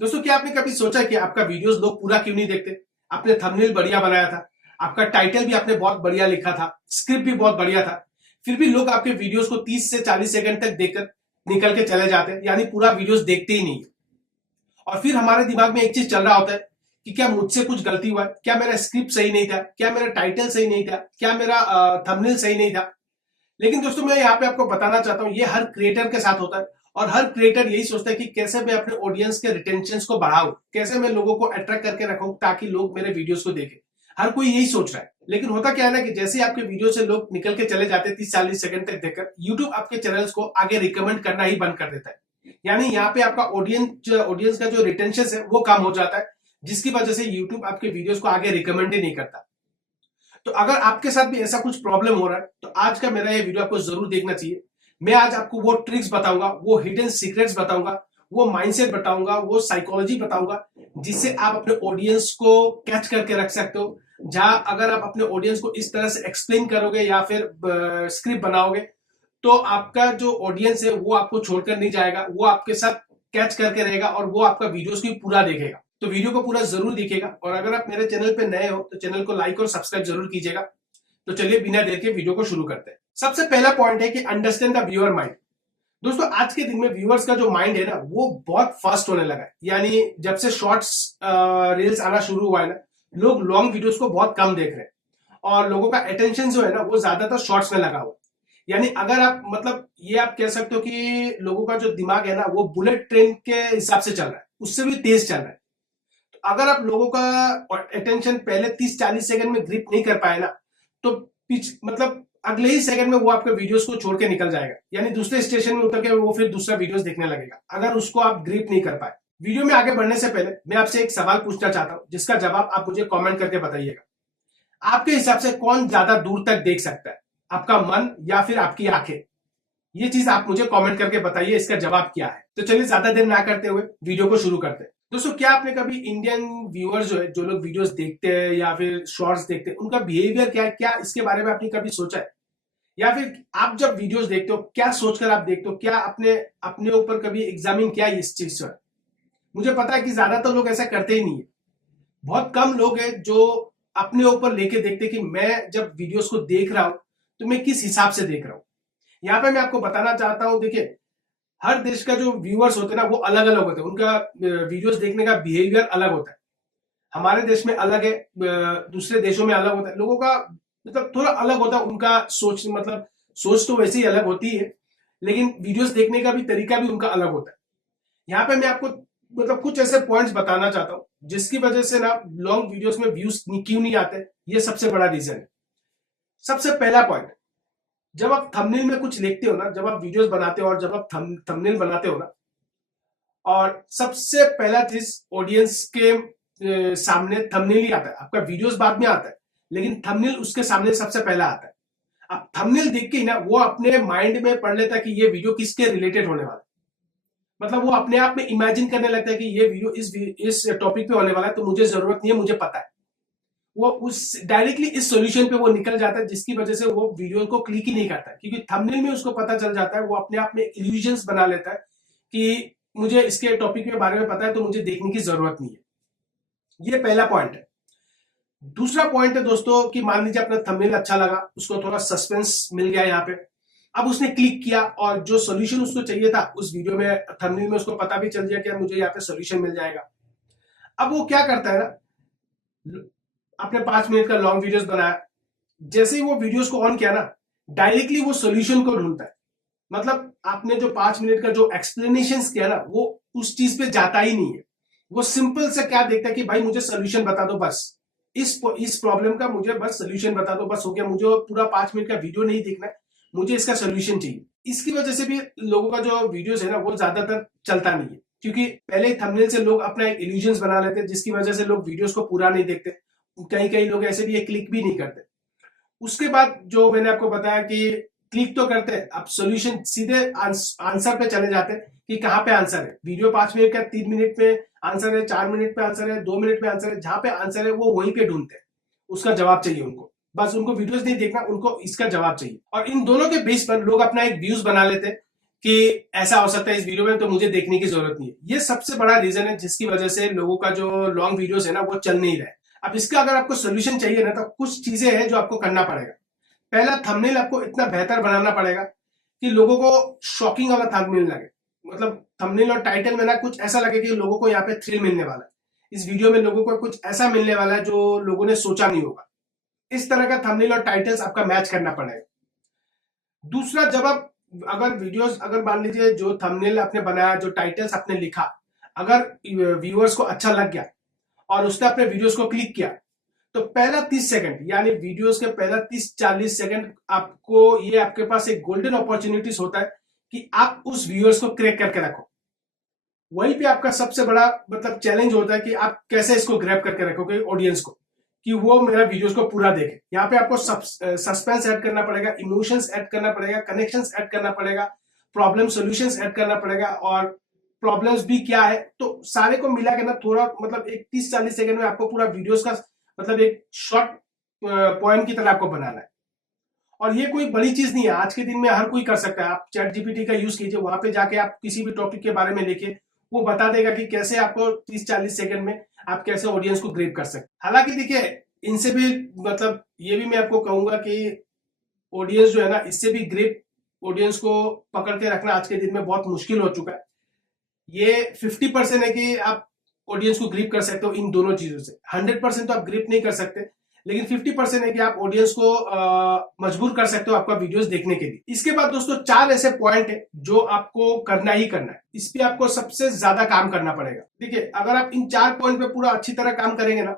दोस्तों, क्या आपने कभी सोचा कि आपका वीडियोस लोग पूरा क्यों नहीं देखते? आपने थंबनेल बढ़िया बनाया था, आपका टाइटल भी आपने बहुत बढ़िया लिखा था, स्क्रिप्ट भी बहुत बढ़िया था, फिर भी लोग आपके वीडियोस को 30 से 40 सेकंड तक देखकर निकल के चले जाते हैं, यानी पूरा वीडियोस देखते ही नहीं है। और फिर हमारे दिमाग में एक चीज चल रहा होता है कि क्या मुझसे कुछ गलती हुआ है, क्या मेरा स्क्रिप्ट सही नहीं था, क्या मेरा टाइटल सही नहीं था, क्या मेरा थंबनेल सही नहीं था। लेकिन दोस्तों, मैं यहाँ पे आपको बताना चाहता हूँ, ये हर क्रिएटर के साथ होता है और हर क्रिएटर यही सोचता है कि कैसे मैं अपने ऑडियंस के रिटेंशन को बढ़ाऊं, कैसे मैं लोगों को अट्रैक्ट करके रखूं ताकि लोग मेरे वीडियोस को देखें। हर कोई यही सोच रहा है। लेकिन होता क्या है ना कि जैसे ही आपके वीडियो से लोग निकल के चले जाते हैं 30-40 सेकंड तक देखकर, यूट्यूब आपके चैनल्स को आगे रिकमेंड करना ही बंद कर देता है। यानी यहाँ पे आपका ऑडियंस का जो रिटेंशन है वो कम हो जाता है, जिसकी वजह से यूट्यूब आपके वीडियोस को आगे रिकमेंड ही नहीं करता। तो अगर आपके साथ भी ऐसा कुछ प्रॉब्लम हो रहा है तो आज का मेरा ये वीडियो आपको जरूर देखना चाहिए। मैं आज आपको वो ट्रिक्स बताऊंगा, वो हिडन सीक्रेट्स बताऊंगा, वो माइंडसेट बताऊंगा, वो साइकोलॉजी बताऊंगा, जिससे आप अपने ऑडियंस को कैच करके रख सकते हो। जहां अगर आप अपने ऑडियंस को इस तरह से एक्सप्लेन करोगे या फिर स्क्रिप्ट बनाओगे तो आपका जो ऑडियंस है वो आपको छोड़कर नहीं जाएगा, वो आपके साथ कैच करके रहेगा और वो आपका वीडियोस को पूरा देखेगा। तो वीडियो को पूरा जरूर देखिएगा और अगर आप मेरे चैनल पे नए हो तो चैनल को लाइक और सब्सक्राइब जरूर कीजिएगा। तो चलिए बिना देर के वीडियो को शुरू करते हैं। सबसे पहला पॉइंट है कि अंडरस्टैंड द व्यूअर माइंड। दोस्तों, आज के दिन में व्यूअर्स का जो माइंड है ना वो बहुत फास्ट होने लगा है। यानी जब से शॉर्ट्स रील्स आना शुरू हुआ है ना, लोग लॉन्ग वीडियोस को बहुत कम देख रहे हैं और लोगों का अटेंशन जो है ना वो ज्यादातर शॉर्ट्स में लगा हुआ। यानी अगर आप मतलब ये आप कह सकते हो कि लोगों का जो दिमाग है ना वो बुलेट ट्रेन के हिसाब से चल रहा है, उससे भी तेज चल रहा है। अगर आप लोगों का अटेंशन पहले 30-40 सेकंड में ग्रिप नहीं कर पाए ना तो मतलब अगले ही सेकंड में वो आपके वीडियोस को छोड़ के निकल जाएगा, यानी दूसरे स्टेशन में उतर के वो फिर दूसरा वीडियोस देखने लगेगा अगर उसको आप ग्रिप नहीं कर पाए। वीडियो में आगे बढ़ने से पहले मैं आपसे एक सवाल पूछना चाहता हूं जिसका जवाब आप मुझे कमेंट करके बताइएगा। आपके हिसाब से कौन ज्यादा दूर तक देख सकता है, आपका मन या फिर आपकी आंखें? ये चीज आप मुझे कमेंट करके बताइए, इसका जवाब क्या है। तो चलिए ज्यादा देर ना करते हुए वीडियो को शुरू करते हैं। दोस्तों, क्या आपने कभी इंडियन व्यूअर्स जो है, जो लोग वीडियोस देखते हैं या फिर शॉर्ट्स देखते हैं, उनका बिहेवियर क्या है, क्या इसके बारे में आपने कभी सोचा है? या फिर आप जब वीडियोस देखते हो क्या सोचकर आप देखते हो, क्या आपने अपने ऊपर कभी एग्जामिन किया इस चीज से? मुझे पता है कि ज्यादातर लोग ऐसा करते ही नहीं है। बहुत कम लोग हैं जो अपने ऊपर लेके देखते कि मैं जब वीडियोस को देख रहा हूं तो मैं किस हिसाब से देख रहा हूं। यहाँ पे मैं आपको बताना चाहता हूं, देखिए, हर देश का जो व्यूअर्स होते हैं ना वो अलग अलग होते हैं, उनका वीडियोस देखने का बिहेवियर अलग होता है। हमारे देश में अलग है, दूसरे देशों में अलग होता है। लोगों का मतलब थोड़ा अलग होता है उनका सोच, मतलब सोच तो वैसे ही अलग होती है, लेकिन वीडियोस देखने का भी तरीका भी उनका अलग होता है। यहाँ पे मैं आपको मतलब कुछ ऐसे पॉइंट्स बताना चाहता हूँ जिसकी वजह से ना लॉन्ग वीडियोस में व्यूज क्यों नहीं आते, ये सबसे बड़ा रीजन है। सबसे पहला पॉइंट, जब आप थंबनेल में कुछ लिखते हो ना, जब आप वीडियोस बनाते हो और जब आप थंबनेल बनाते हो ना, और सबसे पहला चीज ऑडियंस के सामने थंबनेल ही आता है। आपका वीडियोस बाद में आता है लेकिन थंबनेल उसके सामने सबसे पहला आता है। अब थंबनेल देख के ही ना वो अपने माइंड में पढ़ लेता है कि ये वीडियो किसके रिलेटेड होने वाला है। मतलब वो अपने आप में इमेजिन करने लगता है कि ये वीडियो इस टॉपिक पे होने वाला है, तो मुझे जरूरत नहीं है, मुझे पता है। वो उस डायरेक्टली इस सॉल्यूशन पे वो निकल जाता है, जिसकी वजह से वो वीडियो को क्लिक ही नहीं करता है, क्योंकि थंबनेल में उसको पता चल जाता है। वो अपने आप में इल्यूजन्स बना लेता है कि मुझे इसके टॉपिक के बारे में पता है तो मुझे देखने की जरूरत नहीं है। ये पहला पॉइंट है। दूसरा पॉइंट है दोस्तों कि मान लीजिए अपना थंबनेल अच्छा लगा, उसको थोड़ा सस्पेंस मिल गया यहाँ पे, अब उसने क्लिक किया और जो सॉल्यूशन उसको चाहिए था उस वीडियो में, थंबनेल में उसको पता भी चल गया कि मुझे यहाँ पे सॉल्यूशन मिल जाएगा। अब वो क्या करता है ना, आपने 5 मिनट का लॉन्ग वीडियोस बनाया, जैसे ही वो वीडियोस को ऑन किया ना डायरेक्टली वो सॉल्यूशन को ढूंढता है। मतलब आपने जो 5 मिनट का जो एक्सप्लेनेशन किया ना वो उस चीज पे जाता ही नहीं है। वो सिंपल से क्या देखता है कि भाई मुझे सोल्यूशन बता दो, बस इस प्रॉब्लम का मुझे बस सोल्यूशन बता दो, बस हो गया, मुझे पूरा 5 मिनट का वीडियो नहीं देखना है, मुझे इसका सोल्यूशन चाहिए। इसकी वजह से भी लोगों का जो वीडियोस है ना वो ज्यादातर चलता नहीं है, क्योंकि पहले ही थंबनेल से लोग अपना एक इल्यूजन्स बना लेते हैं, जिसकी वजह से लोग वीडियोस को पूरा नहीं देखते। कई कई लोग ऐसे भी ये क्लिक भी नहीं करते। उसके बाद जो मैंने आपको बताया कि क्लिक तो करते हैं, अब सॉल्यूशन सीधे आंसर पे चले जाते हैं कि कहाँ पे आंसर है। वीडियो 5 मिनट का 3 मिनट में आंसर है, 4 मिनट पे आंसर है, 2 मिनट में आंसर है, जहां पे आंसर है वो वहीं पे ढूंढते हैं। उसका जवाब चाहिए उनको, बस उनको वीडियोस नहीं देखना, उनको इसका जवाब चाहिए। और इन दोनों के बेस पर लोग अपना एक व्यूज बना लेते हैं कि ऐसा हो सकता है इस वीडियो में, तो मुझे देखने की जरूरत नहीं है। ये सबसे बड़ा रीजन है जिसकी वजह से लोगों का जो लॉन्ग वीडियोस है ना वो चल नहीं रहा है। अब इसका अगर आपको सोल्यूशन चाहिए ना, तो कुछ चीजें हैं जो आपको करना पड़ेगा। पहला, थंबनेल आपको इतना बेहतर बनाना पड़ेगा कि लोगों को शॉकिंग वाला थंबनेल लगे। मतलब थंबनेल और टाइटल में ना कुछ ऐसा लगे कि लोगों को यहाँ पे थ्रिल मिलने वाला है, इस वीडियो में लोगों को कुछ ऐसा मिलने वाला है जो लोगों ने सोचा नहीं होगा। इस तरह का थंबनेल और टाइटल्स आपका मैच करना पड़ेगा। दूसरा, जब आप अगर वीडियोस, अगर मान लीजिए जो थंबनेल आपने बनाया, जो टाइटल्स आपने लिखा, अगर व्यूअर्स को अच्छा लग गया और उसने अपने वीडियोस को क्लिक किया, तो पहला 30 सेकंड, यानी वीडियोस के पहला 30-40 सेकंड आपको, ये आपके पास एक गोल्डन अपॉर्चुनिटीज होता है कि आप उस व्यूअर्स को क्रैक करके रखो। वहीं पे आपका सबसे बड़ा मतलब चैलेंज होता है कि आप कैसे इसको ग्रैब करके रखोगे ऑडियंस को, कि वो मेरा वीडियोस को पूरा देखे। यहाँ पे आपको सस्पेंस ऐड करना पड़ेगा, इमोशंस ऐड करना पड़ेगा, कनेक्शंस ऐड करना पड़ेगा, प्रॉब्लम सॉल्यूशंस ऐड करना पड़ेगा, और प्रॉब्लम्स भी क्या है, तो सारे को मिला के ना थोड़ा मतलब एक 30-40 सेकंड में आपको पूरा वीडियोस का मतलब एक शॉर्ट पॉइंट की तरह आपको बनाना है। और ये कोई बड़ी चीज नहीं है, आज के दिन में हर कोई कर सकता है। आप चैट जीपीटी का यूज कीजिए, वहां पे जाके आप किसी भी टॉपिक के बारे में लिखिए, वो बता देगा कि कैसे आपको 30-40 सेकंड में आप कैसे ऑडियंस को ग्रेप कर सकते। हालांकि देखिए, इनसे भी मतलब ये भी मैं आपको कहूंगा कि ऑडियंस जो है ना, इससे भी ग्रेप ऑडियंस को पकड़ के रखना आज के दिन में बहुत मुश्किल हो चुका है। ये 50% है कि आप ऑडियंस को ग्रिप कर सकते हो इन दोनों चीजों से। 100% तो आप ग्रिप नहीं कर सकते, लेकिन 50% है कि आप ऑडियंस को मजबूर कर सकते हो आपका वीडियोस देखने के लिए। इसके बाद दोस्तों 4 ऐसे पॉइंट है जो आपको करना ही करना है, इस पे आपको सबसे ज्यादा काम करना पड़ेगा। देखिए, अगर आप इन 4 पॉइंट पे पूरा अच्छी तरह काम करेंगे ना,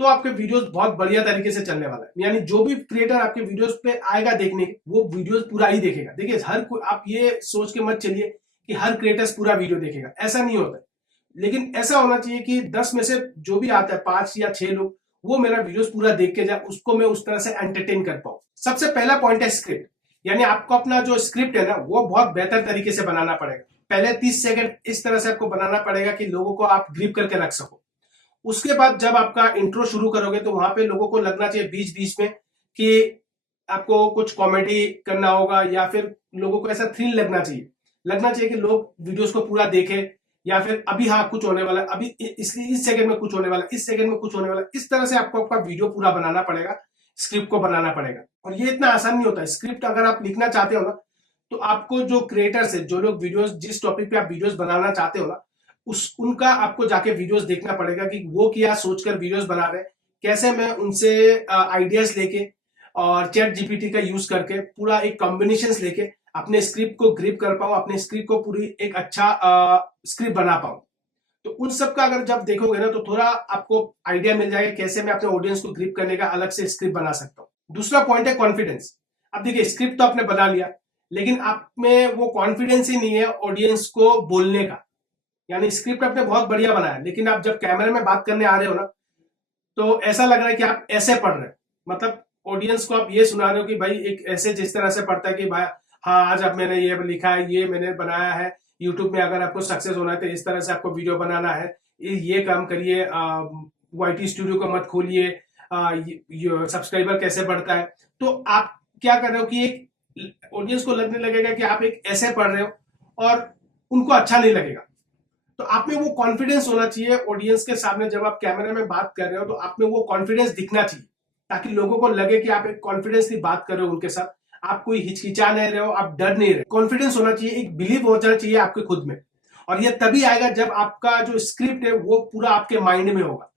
तो आपके वीडियोस बहुत बढ़िया तरीके से चलने वाला है। यानी जो भी क्रिएटर आपके वीडियोस पे आएगा देखने, वो वीडियोस पूरा ही देखेगा। देखिए, हर कोई, आप ये सोच के मत चलिए कि हर क्रिएटर्स पूरा वीडियो देखेगा, ऐसा नहीं होता। लेकिन ऐसा होना चाहिए कि 10 में से जो भी आता है 5 या 6 लोग वो मेरा वीडियोस पूरा देख के जाए, उसको मैं उस तरह से एंटरटेन कर पाऊं। सबसे पहला पॉइंट है स्क्रिप्ट। यानी आपको अपना जो स्क्रिप्ट है ना, वो बहुत बेहतर तरीके से बनाना पड़ेगा। पहले 30 सेकंड इस तरह से आपको बनाना पड़ेगा कि लोगों को आप ग्रिप करके रख सको। उसके बाद जब आपका इंट्रो शुरू करोगे, तो वहां पे लोगों को लगना चाहिए बीच बीच में कि आपको कुछ कॉमेडी करना होगा, या फिर लोगों को ऐसा थ्रिल लगना चाहिए कि लोग वीडियोस को पूरा देखें, या फिर अभी हाँ कुछ होने वाला है, अभी इसलिए इस सेकंड में कुछ होने वाला है, इस सेकंड में कुछ होने वाला है। इस तरह से आपको आपका वीडियो पूरा बनाना पड़ेगा, स्क्रिप्ट को बनाना पड़ेगा। और ये इतना आसान नहीं होता है। स्क्रिप्ट अगर आप लिखना चाहते हो ना, तो आपको जो क्रिएटर्स है, जो लोग वीडियोस, जिस टॉपिक पे आप वीडियोस बनाना चाहते हो ना, उनका आपको जाके वीडियोस देखना पड़ेगा कि वो क्या सोचकर वीडियोस बना रहे हैं। कैसे मैं उनसे आइडियाज लेके और चैट जीपीटी का यूज करके पूरा एक कॉम्बिनेशन लेके अपने स्क्रिप्ट को ग्रिप कर पाऊं, अपने स्क्रिप्ट को पूरी एक अच्छा स्क्रिप्ट बना पाऊं। तो उन सब का अगर जब देखोगे ना, तो थोड़ा आपको आइडिया मिल जाएगा कैसे मैं अपने ऑडियंस को ग्रिप करने का अलग से स्क्रिप्ट बना सकता हूं। दूसरा पॉइंट है कॉन्फिडेंस। अब देखिए, स्क्रिप्ट तो आपने बना लिया, लेकिन आप में वो कॉन्फिडेंस ही नहीं है ऑडियंस को बोलने का। यानी स्क्रिप्ट आपने बहुत बढ़िया बनाया, लेकिन आप जब कैमरे में बात करने आ रहे हो ना, तो ऐसा लग रहा है कि आप ऐसे पढ़ रहे हो। मतलब ऑडियंस को आप ये सुना रहे हो कि भाई एक ऐसे, जिस तरह से पढ़ता है कि भाई हाँ, आज अब मैंने ये लिखा है, ये मैंने बनाया है, यूट्यूब में अगर आपको सक्सेस होना है तो इस तरह से आपको वीडियो बनाना है, ये काम करिए, वाईटी स्टूडियो को मत खोलिए, सब्सक्राइबर कैसे बढ़ता है। तो आप क्या कर रहे हो कि एक ऑडियंस को लगने लगेगा कि आप एक ऐसे पढ़ रहे हो, और उनको अच्छा नहीं लगेगा। तो आप में वो कॉन्फिडेंस होना चाहिए ऑडियंस के सामने। जब आप कैमरे में बात कर रहे हो, तो आप में वो कॉन्फिडेंस दिखना चाहिए, ताकि लोगों को लगे कि आप एक कॉन्फिडेंसली बात कर रहे हो उनके साथ, आप कोई हिचकिचा नहीं रहे हो, आप डर नहीं रहे। कॉन्फिडेंस होना चाहिए, एक बिलीव होना चाहिए आपके खुद में। और ये तभी आएगा जब आपका जो स्क्रिप्ट है वो पूरा आपके माइंड में होगा,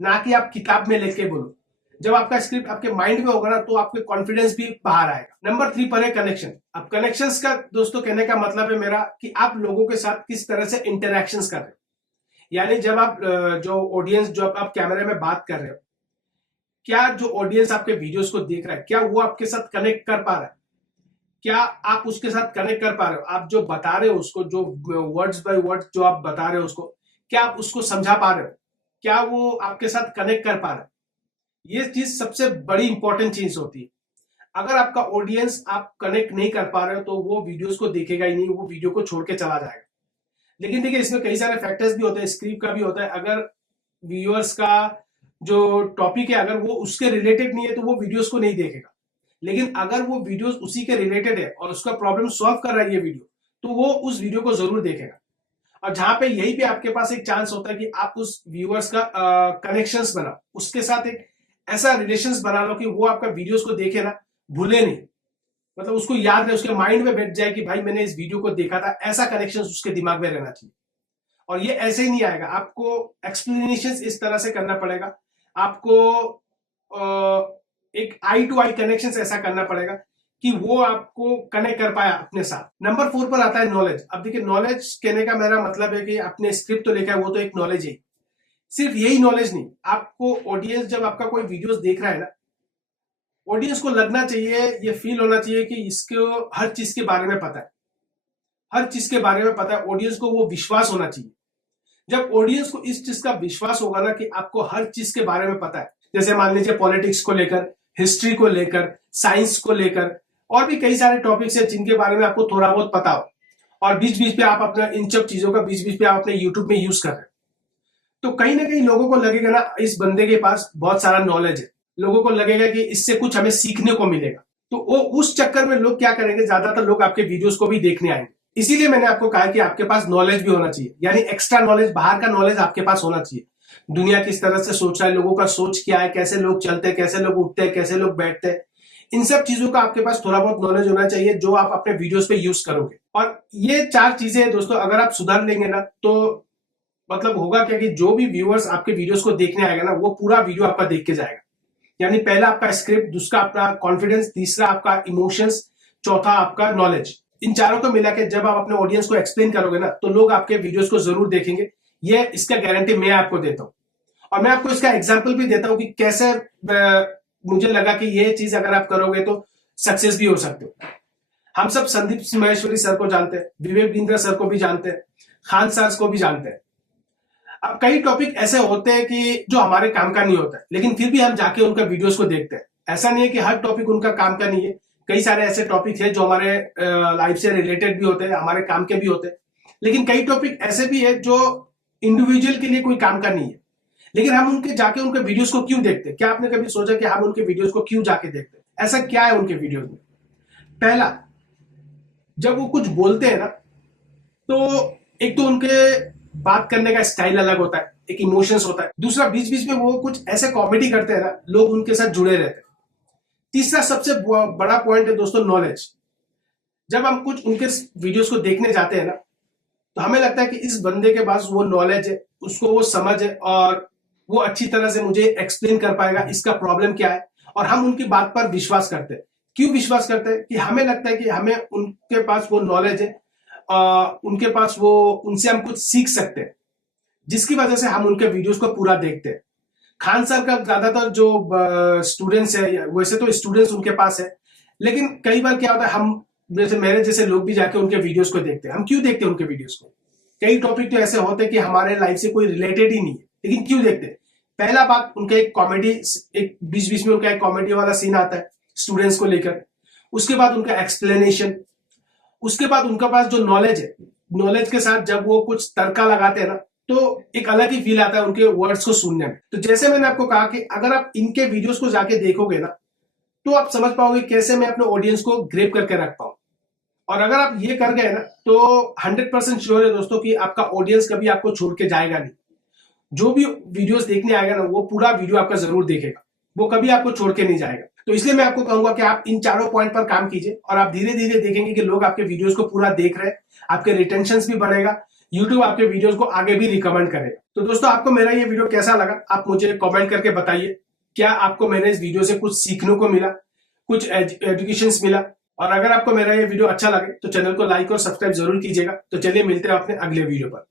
ना कि आप किताब में लेके बोलो। जब आपका स्क्रिप्ट आपके माइंड में होगा ना, तो आपके कॉन्फिडेंस भी बाहर आएगा। नंबर 3 पर है कनेक्शन। अब कनेक्शंस का दोस्तों कहने का मतलब है मेरा कि आप लोगों के साथ किस तरह से इंटरेक्शंस कर रहे हो। यानी जब आप जो ऑडियंस, जो आप कैमरे में बात कर रहे हो, क्या जो ऑडियंस आपके वीडियोस को देख रहा है, क्या वो आपके साथ कनेक्ट कर पा रहा है? क्या आप उसके साथ कनेक्ट कर पा रहे हो? आप जो बता रहे हो उसको, जो वर्ड्स बाय वर्ड्स जो आप बता रहे हो उसको, क्या आप उसको समझा पा रहे हो? क्या वो आपके साथ कनेक्ट कर पा रहा है? ये चीज सबसे बड़ी इंपॉर्टेंट चीज होती है। अगर आपका ऑडियंस आप कनेक्ट नहीं कर पा रहे हो, तो वो वीडियोस को देखेगा ही नहीं, वो वीडियो को छोड़ के चला जाएगा। लेकिन देखिए, इसमें कई सारे फैक्टर्स भी होते हैं, स्क्रिप्ट का भी होता है। अगर व्यूअर्स का जो टॉपिक है, अगर वो उसके रिलेटेड नहीं है, तो वो वीडियोस को नहीं देखेगा। लेकिन अगर वो वीडियोस उसी के रिलेटेड है और उसका प्रॉब्लम सॉल्व कर रहा है ये वीडियो, तो वो उस वीडियो को जरूर देखेगा। और जहां पे यही पे आपके पास एक चांस होता है कि आप उस व्यूअर्स का कनेक्शंस बनाओ, उसके साथ एक ऐसा रिलेशंस बना लो कि वो आपका वीडियोस को देखे ना, भूले नहीं, मतलब उसको याद रहे, उसके माइंड में बैठ जाए कि भाई मैंने इस वीडियो को देखा था, ऐसा कनेक्शन उसके दिमाग में रहना चाहिए। और ये ऐसे ही नहीं आएगा, आपको एक्सप्लेनेशन इस तरह से करना पड़ेगा, आपको एक आई टू आई कनेक्शन ऐसा करना पड़ेगा कि वो आपको कनेक्ट कर पाया अपने साथ। नंबर 4 पर आता है नॉलेज। अब देखिए, नॉलेज कहने का मेरा मतलब है कि आपने स्क्रिप्ट तो लिखा है, वो तो एक नॉलेज है। सिर्फ यही नॉलेज नहीं, आपको ऑडियंस जब आपका कोई वीडियोस देख रहा है ना, ऑडियंस को लगना चाहिए, ये फील होना चाहिए कि इसको हर चीज के बारे में पता है, हर चीज के बारे में पता है। ऑडियंस को वो विश्वास होना चाहिए। जब ऑडियंस को इस चीज का विश्वास होगा ना कि आपको हर चीज के बारे में पता है, जैसे मान लीजिए पॉलिटिक्स को लेकर, हिस्ट्री को लेकर, साइंस को लेकर, और भी कई सारे टॉपिक्स है जिनके बारे में आपको थोड़ा बहुत पता हो, और बीच बीच पे आप अपना इन सब चीजों का बीच बीच पे आप अपने यूट्यूब में यूज कर रहे हैं, तो कहीं ना कहीं लोगों को लगेगा ना इस बंदे के पास बहुत सारा नॉलेज है, लोगों को लगेगा कि इससे कुछ हमें सीखने को मिलेगा। तो वो उस चक्कर में लोग क्या करेंगे, ज्यादातर लोग आपके वीडियोस को भी देखने आएंगे। इसीलिए मैंने आपको कहा कि आपके पास नॉलेज भी होना चाहिए, यानी एक्स्ट्रा नॉलेज, बाहर का नॉलेज आपके पास होना चाहिए। दुनिया किस तरह से सोच रहा है, लोगों का सोच क्या है, कैसे लोग चलते हैं, कैसे लोग उठते हैं, कैसे लोग बैठते हैं, इन सब चीजों का आपके पास थोड़ा बहुत नॉलेज होना चाहिए जो आप अपने वीडियोस पे यूज करोगे। और ये 4 चीजें हैं दोस्तों, अगर आप सुधार लेंगे ना, तो मतलब होगा क्या कि जो भी व्यूअर्स आपके वीडियोस को देखने आएगा ना, वो पूरा वीडियो आपका देख के जाएगा। यानी पहला आपका स्क्रिप्ट, दूसरा आपका कॉन्फिडेंस, तीसरा आपका इमोशंस, चौथा आपका नॉलेज। इन चारों को मिला के जब आप अपने ऑडियंस को एक्सप्लेन करोगे ना, तो लोग आपके वीडियोस को जरूर देखेंगे। ये इसका गारंटी मैं आपको देता हूं। और मैं आपको इसका एग्जाम्पल भी देता हूं कि कैसे मुझे लगा कि ये चीज अगर आप करोगे तो सक्सेस भी हो सकते हो। हम सब संदीप महेश्वरी सर को जानते हैं, विवेक बिंद्रा सर को भी जानते हैं, खान सर को भी जानते हैं। अब कई टॉपिक ऐसे होते हैं कि जो हमारे काम का नहीं होता है, लेकिन फिर भी हम जाके उनका वीडियोस को देखते हैं। ऐसा नहीं है कि हर टॉपिक उनका काम का नहीं है, कई सारे ऐसे टॉपिक है जो हमारे लाइफ से रिलेटेड भी होते हैं, हमारे काम के भी होते हैं। लेकिन कई टॉपिक ऐसे भी है जो इंडिविजुअल के लिए कोई काम का नहीं है, लेकिन हम उनके जाके उनके वीडियोस को क्यों देखते हैं? क्या आपने कभी सोचा कि हम उनके वीडियोस को क्यों जाके देखते हैं? ऐसा क्या है उनके वीडियोस में? पहला, जब वो कुछ बोलते हैं ना, तो एक तो उनके बात करने का स्टाइल अलग होता है, एक इमोशंस होता है। दूसरा, बीच बीच में वो कुछ ऐसे कॉमेडी करते हैं ना, लोग उनके साथ जुड़े रहते हैं। तीसरा सबसे बड़ा पॉइंट है दोस्तों, नॉलेज। जब हम कुछ उनके वीडियोस को देखने जाते हैं ना, तो हमें लगता है कि इस बंदे के पास वो नॉलेज है, उसको वो समझ है, और वो अच्छी तरह से मुझे एक्सप्लेन कर पाएगा इसका प्रॉब्लम क्या है। और हम उनकी बात पर विश्वास करते हैं। क्यों विश्वास करते हैं? कि हमें लगता है कि हमें उनके पास वो नॉलेज है, उनके पास वो, उनसे हम कुछ सीख सकते हैं, जिसकी वजह से हम उनके वीडियोस को पूरा देखते हैं। खान सर का ज्यादातर जो स्टूडेंट्स है, वैसे तो स्टूडेंट्स उनके पास है, लेकिन कई बार क्या होता है, हम जैसे मेरे जैसे लोग भी जाके उनके वीडियोस को देखते हैं। हम क्यों देखते हैं उनके वीडियोस को? कई टॉपिक तो ऐसे होते हैं कि हमारे लाइफ से कोई रिलेटेड ही नहीं है, लेकिन क्यों देखते हैं? पहला बात, उनका एक कॉमेडी, एक बीच बीच में उनका एक कॉमेडी वाला सीन आता है स्टूडेंट्स को लेकर। उसके बाद उनका एक्सप्लेनेशन, उसके बाद उनके पास जो नॉलेज है, नॉलेज के साथ जब वो कुछ तड़का लगाते हैं ना, तो एक अलग ही फील आता है उनके वर्ड्स को सुनने में। तो जैसे मैंने आपको कहा कि अगर आप इनके वीडियोस को जाके देखोगे ना, तो आप समझ पाओगे कैसे मैं अपने ऑडियंस को ग्रेप करके रख पाऊं। और अगर आप ये कर गए ना, तो 100% श्योर है दोस्तों कि आपका ऑडियंस कभी आपको छोड़ के जाएगा नहीं। जो भी वीडियोस देखने आएगा ना, वो पूरा वीडियो आपका जरूर देखेगा, वो कभी आपको छोड़ के नहीं जाएगा। तो इसलिए मैं आपको कहूंगा कि आप इन चारों पॉइंट पर काम कीजिए, और आप धीरे धीरे देखेंगे कि लोग आपके वीडियोस को पूरा देख रहे हैं, आपके रिटेंशन भी बढ़ेगा, यूट्यूब आपके वीडियोस को आगे भी रिकमेंड करेगा। तो दोस्तों, आपको मेरा ये वीडियो कैसा लगा, आप मुझे कमेंट करके बताइए। क्या आपको मैंने इस वीडियो से कुछ सीखने को मिला, कुछ एजुकेशन मिला? और अगर आपको मेरा ये वीडियो अच्छा लगे तो चैनल को लाइक और सब्सक्राइब जरूर कीजिएगा। तो चलिए मिलते हैं अपने अगले वीडियो पर।